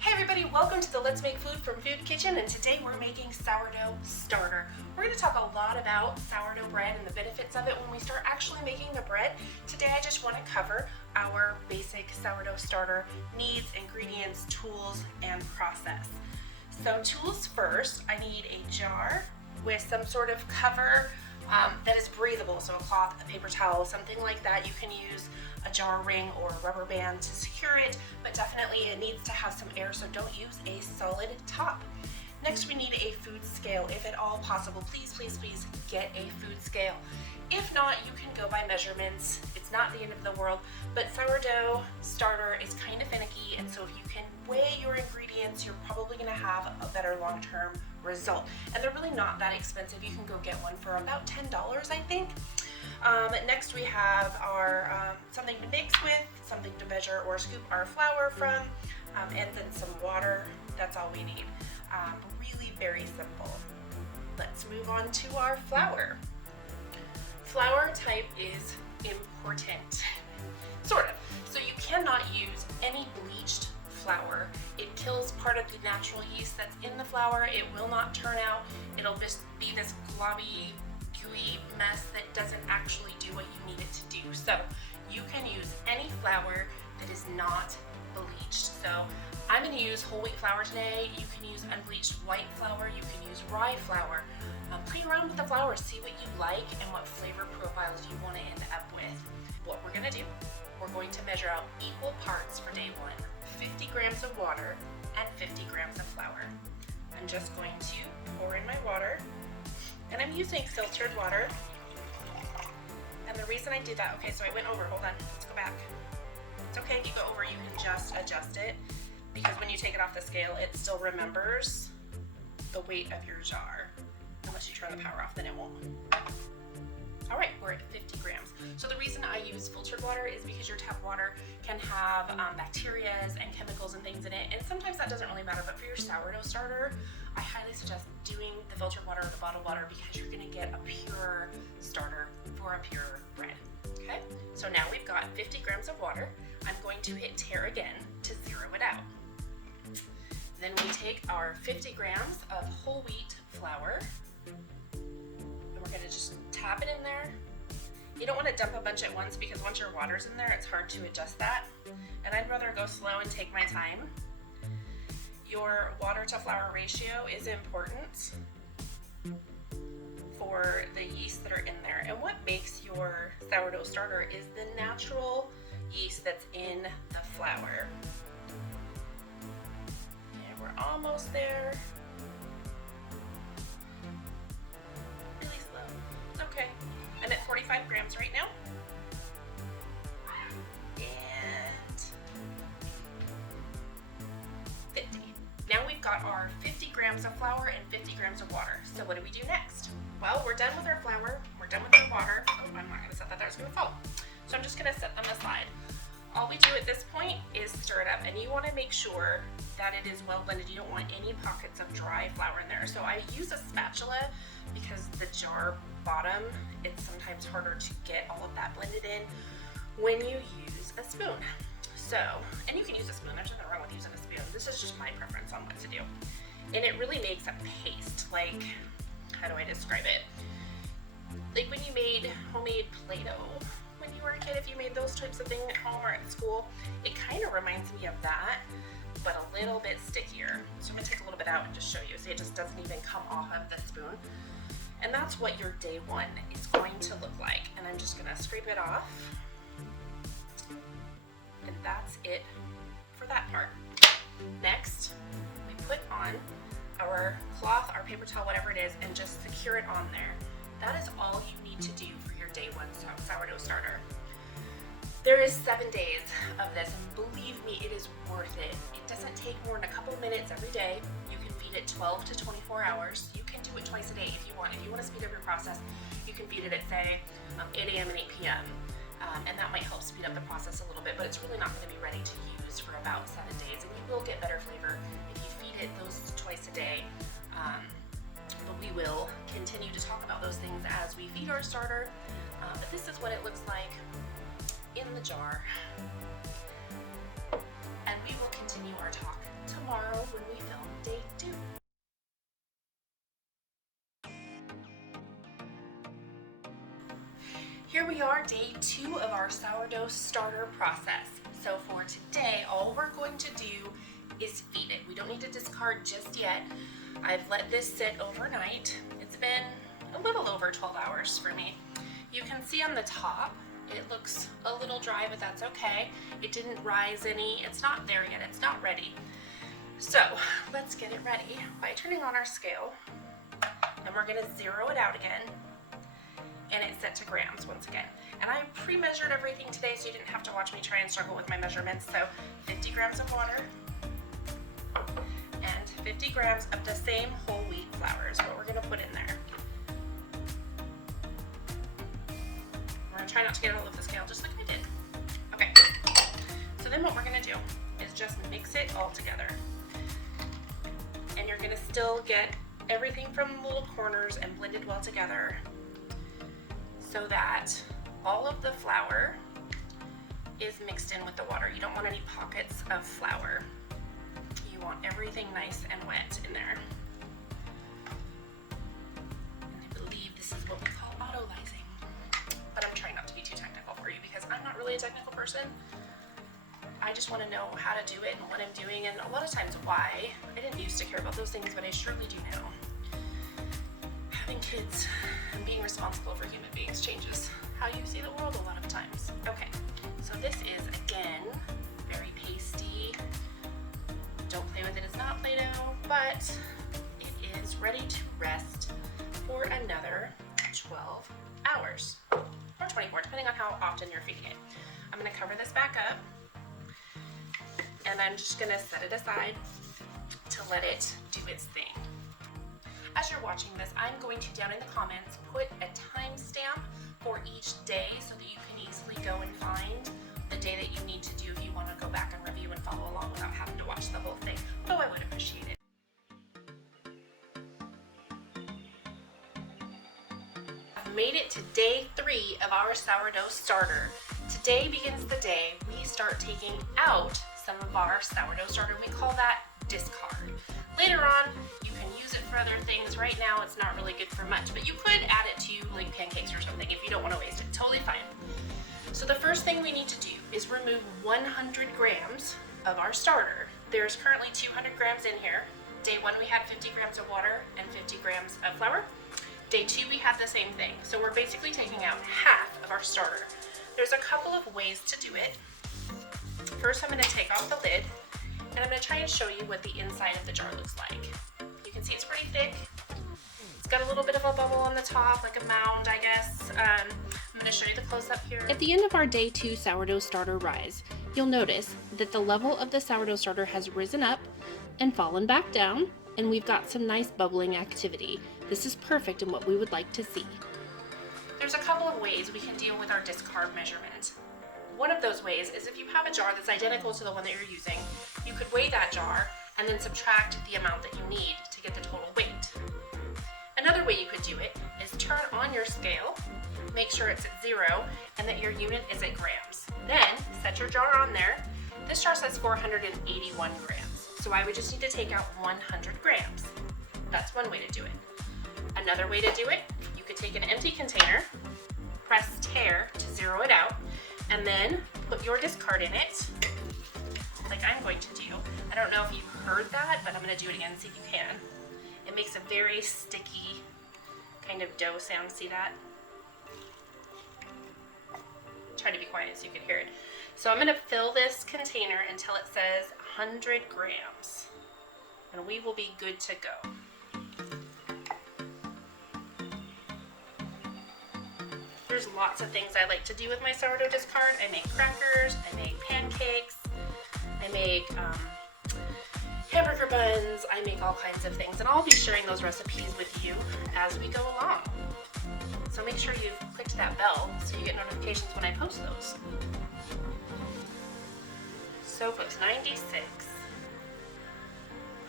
Hey everybody, welcome to the Let's Make Food from Food Kitchen, and today we're making sourdough starter. We're going to talk a lot about sourdough bread and the benefits of it when we start actually making the bread. Today I just want to cover our basic sourdough starter needs, ingredients, tools, and process. So tools first, I need a jar with some sort of cover that is breathable, so a cloth, a paper towel, something like that. You can use a jar ring or a rubber band to secure it, but definitely it needs to have some air, so don't use a solid top. Next, we need a food scale. If at all possible, please get a food scale. If not, you can go by measurements. It's not the end of the world, but sourdough starter is kind of finicky, and so if you can weigh your ingredients, you're probably going to have a better long-term result. And they're really not that expensive. You can go get one for about $10, I think. Next, we have our something to mix with, something to measure or scoop our flour from, and then some water. That's all we need. Really very simple. Let's move on to our flour. Flour type is important, sort of. So you cannot use any bleached flour. It kills part of the natural yeast that's in the flour. It will not turn out. It'll just be this globby, gooey mess that doesn't actually do what you need it to do. So you can use any flour that is not bleached. So I'm going to use whole wheat flour today. You can use unbleached white flour. You can use rye flour. Play around with the flour, see what you like and what flavor profiles you want to end up with. What we're going to do, we're going to measure out equal parts for day one, 50 grams of water and 50 grams of flour. I'm just going to pour in my water, and I'm using filtered water. And the reason I did that, okay, so I went over, hold on, let's go back. It's okay if you go over, you can just adjust it, because when you take it off the scale, it still remembers the weight of your jar. Unless you turn the power off, then it won't. All right, we're at 50 grams. So the reason I use filtered water is because your tap water can have bacteria and chemicals and things in it, and sometimes that doesn't really matter, but for your sourdough starter, I highly suggest doing the filtered water or the bottled water because you're gonna get a pure starter for a pure bread, okay? So now we've got 50 grams of water. I'm going to hit tare again to zero it out. Then we take our 50 grams of whole wheat flour, and we're gonna just tap it in there. You don't wanna dump a bunch at once because once your water's in there, it's hard to adjust that. And I'd rather go slow and take my time. Your water to flour ratio is important for the yeast that are in there. And what makes your sourdough starter is the natural yeast that's in the flour. And we're almost there. Really slow. It's okay. I'm at 45 grams right now. And 50. Now we've got our 50 grams of flour and 50 grams of water. So what do we do next? Well, we're done with our flour. We're done with our water. Oh, I'm not going to set that there. It's going to fall. So I'm just going to set them aside. All we do at this point is stir it up, and you want to make sure that it is well blended. You don't want any pockets of dry flour in there. So I use a spatula because the jar bottom, it's sometimes harder to get all of that blended in when you use a spoon. So, and you can use a spoon, there's nothing wrong with using a spoon. This is just my preference on what to do. And it really makes a paste, like, how do I describe it? Like when you made homemade Play-Doh when you were a kid, if you made those types of things at home or at school, it kind of reminds me of that, but a little bit stickier. So I'm gonna take a little bit out and just show you. See, it just doesn't even come off of the spoon. And that's what your day one is going to look like. And I'm just gonna scrape it off. And that's it for that part. Next, we put on our cloth, our paper towel, whatever it is, and just secure it on there. That is all you need to do for your day one sourdough starter. There is 7 days of this, and believe me, it is worth it. It doesn't take more than a couple minutes every day. You can feed it 12 to 24 hours. You can do it twice a day if you want. If you want to speed up your process, you can feed it at, say, 8 a.m. and 8 p.m. And that might help speed up the process a little bit, but it's really not going to be ready to use for about 7 days, and you will get better flavor if you feed it those twice a day. But we will continue to talk about those things as we feed our starter. But this is what it looks like in the jar. And we will continue our talk tomorrow when we film day 2. Here we are, day 2 of our sourdough starter process. So for today, all we're going to do is feed it. We don't need to discard just yet. I've let this sit overnight. It's been a little over 12 hours for me. You can see on the top, it looks a little dry, but that's okay. It didn't rise any. It's not there yet. It's not ready. So let's get it ready by turning on our scale, and we're gonna zero it out again, and it's set to grams once again. And I pre-measured everything today so you didn't have to watch me try and struggle with my measurements. So 50 grams of water and 50 grams of the same whole wheat flour is what we're gonna put in there. We're gonna try not to get it all over the scale, just like I did. Okay, so then what we're gonna do is just mix it all together. And you're gonna still get everything from little corners and blend it well together so that all of the flour is mixed in with the water. You don't want any pockets of flour. You want everything nice and wet in there. And I believe this is what we call autolyzing. But I'm trying not to be too technical for you because I'm not really a technical person. I just want to know how to do it and what I'm doing, and a lot of times why. I didn't used to care about those things, but I surely do now. Having kids and being responsible for human beings changes how you see the world a lot of times. Okay, so this is, again, very pasty. Don't play with it, it's not Play-Doh, but it is ready to rest for another 12 hours, or 24, depending on how often you're feeding it. I'm gonna cover this back up, and I'm just gonna set it aside to let it do its thing. As you're watching this, I'm going to, down in the comments, put a timestamp for each day so that you can easily go and find the day that you need to do if you want to go back and review and follow along without having to watch the whole thing, though I would appreciate it. I've made it to day 3 of our sourdough starter. Today begins the day we start taking out some of our sourdough starter. We call that discard. Later on, you can use it for other things. Right now, it's not really good for much, but you could add it to like pancakes or something if you don't want to waste it. Totally fine. So the first thing we need to do is remove 100 grams of our starter. There's currently 200 grams in here. Day 1, we had 50 grams of water and 50 grams of flour. Day 2, we had the same thing. So we're basically taking out half of our starter. There's a couple of ways to do it. First, I'm going to take off the lid, and I'm going to try and show you what the inside of the jar looks like. You can see it's pretty thick. It's got a little bit of a bubble on the top, like a mound, I guess. I'm going to show you the close-up here. At the end of our day 2 sourdough starter rise, you'll notice that the level of the sourdough starter has risen up and fallen back down, and we've got some nice bubbling activity. This is perfect in what we would like to see. There's a couple of ways we can deal with our discard measurement. One of those ways is if you have a jar that's identical to the one that you're using, you could weigh that jar and then subtract the amount that you need to get the total weight. Another way you could do it is turn on your scale, make sure it's at 0, and that your unit is at grams. Then set your jar on there. This jar says 481 grams, so I would just need to take out 100 grams. That's one way to do it. Another way to do it, you could take an empty container, press tear to zero it out, and then put your discard in it, like I'm going to do. I don't know if you heard that, but I'm going to do it again and see if you can. It makes a very sticky kind of dough sound. See that? Try to be quiet so you can hear it. So I'm going to fill this container until it says 100 grams, and we will be good to go. There's lots of things I like to do with my sourdough discard. I make crackers, I make pancakes, I make hamburger buns, I make all kinds of things, and I'll be sharing those recipes with you as we go along. So make sure you've clicked that bell so you get notifications when I post those. So close, 96,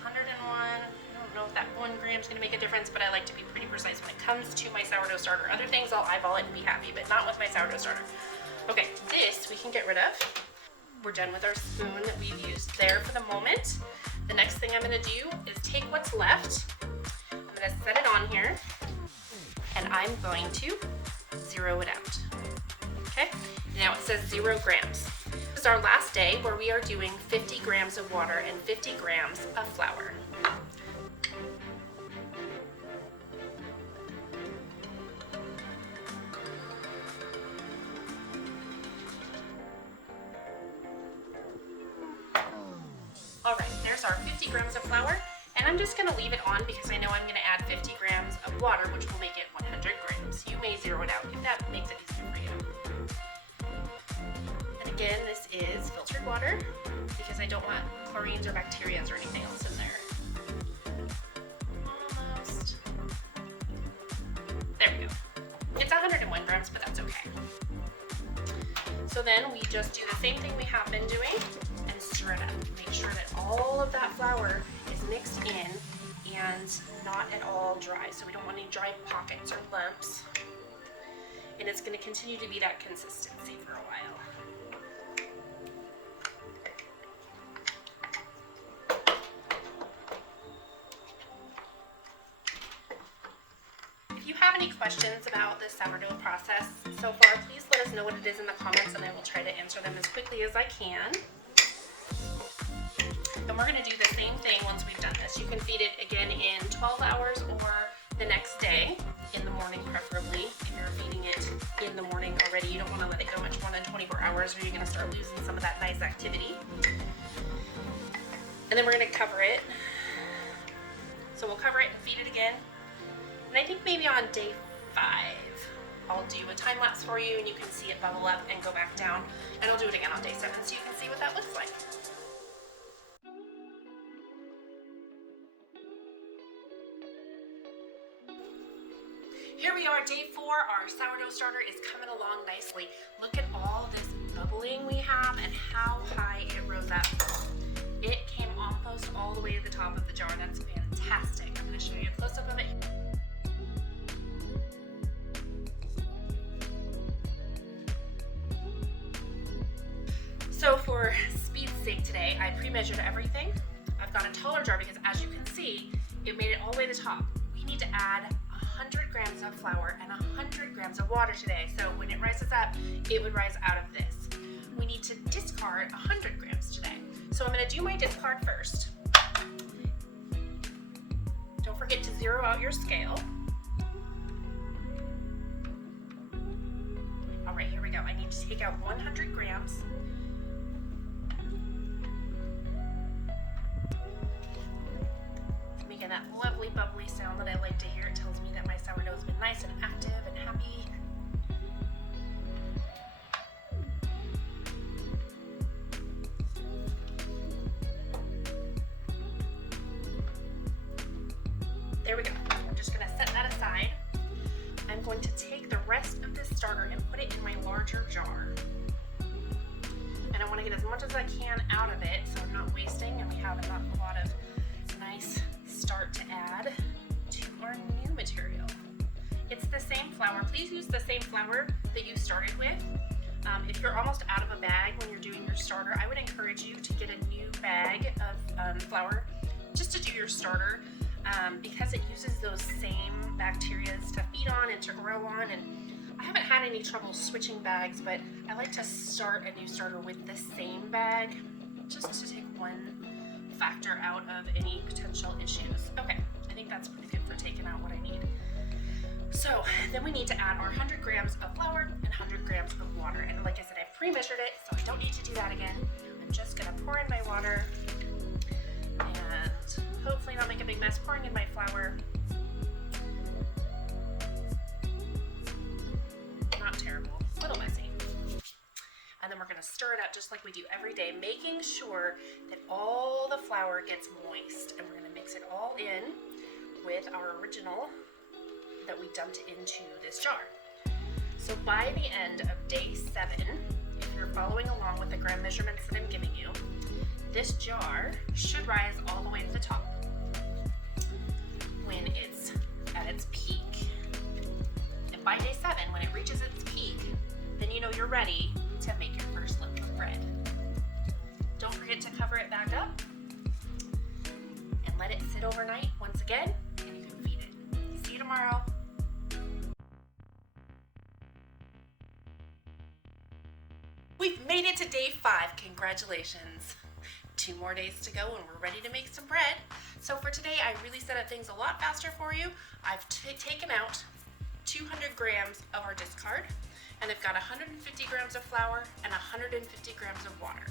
101. I don't know if that 1 gram is going to make a difference, but I like to be pretty precise when it comes to my sourdough starter. Other things I'll eyeball it and be happy, but not with my sourdough starter. Okay, this we can get rid of. We're done with our spoon that we've used there for the moment. The next thing I'm going to do is take what's left, I'm going to set it on here, and I'm going to zero it out. Okay, now it says 0 grams. This is our last day where we are doing 50 grams of water and 50 grams of flour. Alright, there's our 50 grams of flour, and I'm just going to leave it on because I know I'm going to add 50 grams of water, which will make it 100 grams. You may zero it out if that makes it easier for you. And again, this is filtered water because I don't want chlorines or bacteria or anything else in there. Almost. There we go. It's 101 grams, but that's okay. So then we just do the same thing we have been doing and stir it up. Make sure that all of that flour is mixed in and not at all dry. So we don't want any dry pockets or lumps. And it's going to continue to be that consistency for a while. If you have any questions about the sourdough process so far, please let us know what it is in the comments and I will try to answer them as quickly as I can. And we're going to do the same thing once we've done this. You can feed it again in 12 hours or the next day, in the morning preferably. If you're feeding it in the morning already, you don't want to let it go much more than 24 hours or you're going to start losing some of that nice activity. And then we're going to cover it. So we'll cover it and feed it again. And I think maybe on day 5, I'll do a time lapse for you and you can see it bubble up and go back down. And I'll do it again on day 7 so you can see what that looks like. Here we are, day 4. Our sourdough starter is coming along nicely. Look at all this bubbling we have and how high it rose up. It came almost all the way to the top of the jar. That's fantastic. I'm going to show you a close-up of it. So for speed's sake today, I pre-measured everything. I've got a taller jar because as you can see, it made it all the way to the top. We need to add 100 grams of flour and 100 grams of water today. So when it rises up, it would rise out of this. We need to discard 100 grams today. So I'm going to do my discard first. Don't forget to zero out your scale. All right, here we go. I need to take out 100 grams. Making that lovely bubbly sound that I like to hear. It tells me that my sourdough's been nice and active and happy. There we go. I'm just going to set that aside. I'm going to take the rest of this starter and put it in my larger jar. And I want to get as much as I can out of it so I'm not wasting and we have a lot of nice start to add to our new material. It's the same flour. Please use the same flour that you started with. If you're almost out of a bag when you're doing your starter, I would encourage you to get a new bag of flour just to do your starter because it uses those same bacteria to feed on and to grow on. And I haven't had any trouble switching bags, but I like to start a new starter with the same bag just to take one factor out of any potential issues. Okay, I think that's pretty good for taking out what I need. So then we need to add our 100 grams of flour and 100 grams of water. And like I said, I've pre-measured it, so I don't need to do that again. I'm just gonna pour in my water and hopefully not make a big mess pouring in my flour. Not terrible, a little messy. And then we're going to stir it up just like we do every day, making sure that all the flour gets moist. And we're going to mix it all in with our original that we dumped into this jar. So by the end of day 7, if you're following along with the gram measurements that I'm giving you, this jar should rise all the way to the top when it's at its peak. And by day 7, when it reaches its peak, then you know you're ready to make your first loaf of bread. Don't forget to cover it back up sit overnight once again, and you can feed it. See you tomorrow. We've made it to day 5. Congratulations. 2 more days to go and we're ready to make some bread. So for today, I really set up things a lot faster for you. I've taken out 200 grams of our discard, and I've got 150 grams of flour and 150 grams of water.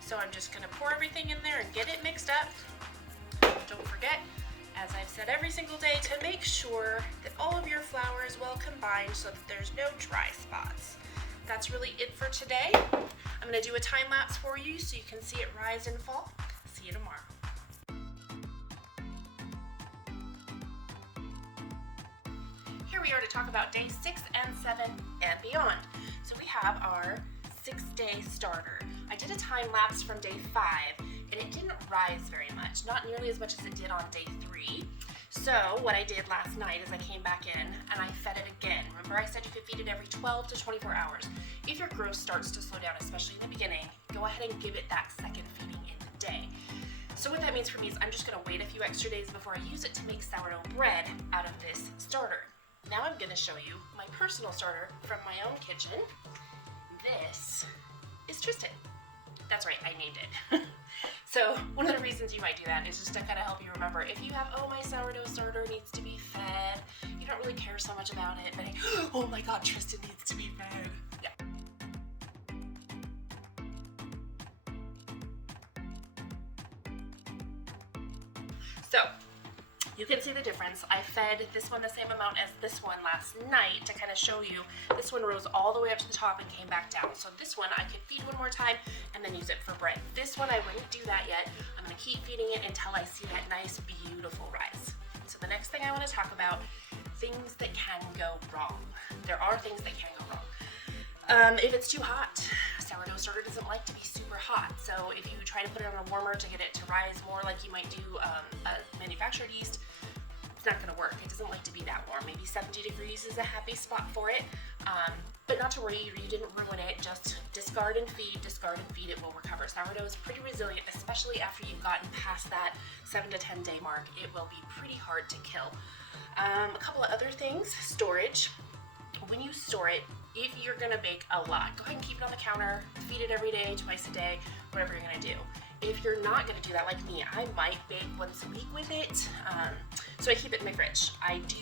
So I'm just gonna pour everything in there and get it mixed up. Don't forget, as I've said every single day, to make sure that all of your flour is well combined so that there's no dry spots. That's really it for today. I'm gonna do a time lapse for you so you can see it rise and fall. See you tomorrow. Here we are to talk about day 6 and 7 and beyond. So we have our 6-day starter. I did a time lapse from day 5 and it didn't rise very much, not nearly as much as it did on day 3. So what I did last night is I came back in and I fed it again. Remember I said you could feed it every 12 to 24 hours. If your growth starts to slow down, especially in the beginning, go ahead and give it that second feeding in the day. So what that means for me is I'm just gonna wait a few extra days before I use it to make sourdough bread out of this starter. Now I'm gonna show you my personal starter from my own kitchen. This is Tristan. That's right, I named it. So one of the reasons you might do that is just to kind of help you remember, if you have, oh, my sourdough starter needs to be fed, you don't really care so much about it, but oh my God, Tristan needs to be fed. Yeah. So you can see the difference. I fed this one the same amount as this one last night to kind of show you. This one rose all the way up to the top and came back down. So this one I could feed one more time and then use it for bread. This one I wouldn't do that yet. I'm gonna keep feeding it until I see that nice, beautiful rise. So the next thing I wanna talk about, things that can go wrong. There are things that can go wrong. If it's too hot, sourdough starter doesn't like to be super hot. So if you try to put it on a warmer to get it to rise more like you might do a manufactured yeast, it's not gonna work. It doesn't like to be that warm. Maybe 70 degrees is a happy spot for it. But not to worry, you didn't ruin it. Just discard and feed, it will recover. Sourdough is pretty resilient, especially after you've gotten past that 7 to 10 day mark. It will be pretty hard to kill. A couple of other things, storage. When you store it, if you're gonna bake a lot, go ahead and keep it on the counter, feed it every day, twice a day, whatever you're gonna do. If you're not gonna do that like me, I might bake once a week with it, so I keep it in my fridge. I do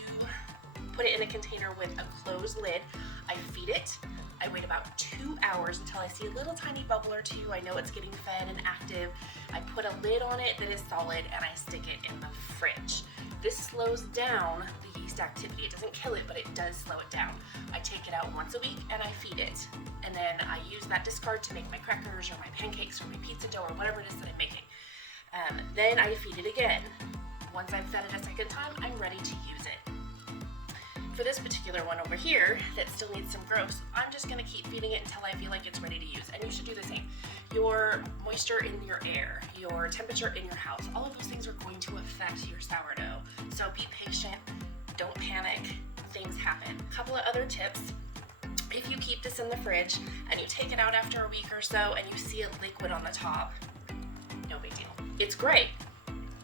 put it in a container with a closed lid. I feed it. I wait about 2 hours until I see a little tiny bubble or two. I know it's getting fed and active. I put a lid on it that is solid and I stick it in the fridge. This slows down the yeast activity. It doesn't kill it, but it does slow it down. I take it out once a week and I feed it. And then I use that discard to make my crackers or my pancakes or my pizza dough or whatever it is that I'm making. Then I feed it again. Once I've fed it a second time, I'm ready to use it. For this particular one over here that still needs some growth, I'm just gonna keep feeding it until I feel like it's ready to use. And you should do the same. Your moisture in your air, your temperature in your house, all of those things are going to affect your sourdough. So be patient, don't panic, things happen. A couple of other tips. If you keep this in the fridge and you take it out after a week or so and you see a liquid on the top, no big deal. It's great,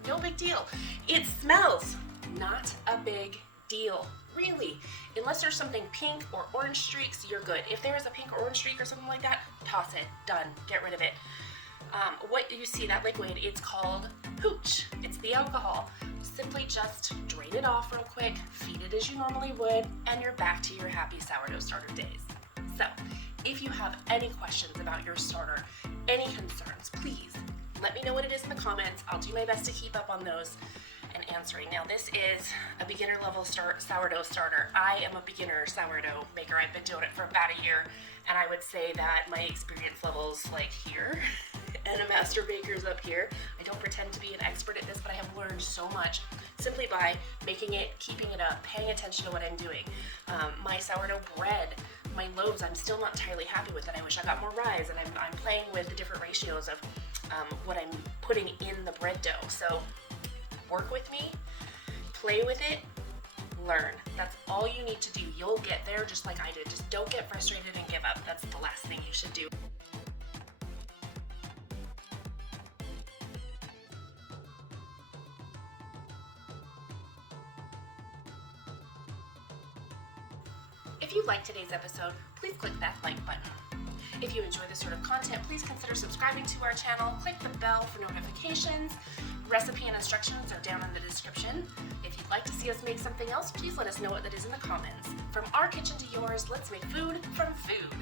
no big deal. It smells, not a big deal. Really, unless there's something pink or orange streaks, you're good. If there is a pink or orange streak or something like that, toss it, done, get rid of it. What you see, that liquid, it's called hooch. It's the alcohol. Simply just drain it off real quick, feed it as you normally would, and you're back to your happy sourdough starter days. So, if you have any questions about your starter, any concerns, please let me know what it is in the comments. I'll do my best to keep up on those and answering. Now this is a beginner level sourdough starter. I am a beginner sourdough maker. I've been doing it for about a year, and I would say that my experience level's like here and a master baker's up here. I don't pretend to be an expert at this, but I have learned so much simply by making it, keeping it up, paying attention to what I'm doing. My sourdough bread, my loaves, I'm still not entirely happy with it. I wish I got more rise, and I'm playing with the different ratios of what I'm putting in the bread dough. So work with me, play with it, learn. That's all you need to do. You'll get there just like I did. Just don't get frustrated and give up. That's the last thing you should do. If you liked today's episode, please click that like button. If you enjoy this sort of content, please consider subscribing to our channel. Click the bell for notifications. Recipe and instructions are down in the description. If you'd like to see us make something else, please let us know what that is in the comments. From our kitchen to yours, let's make food from food.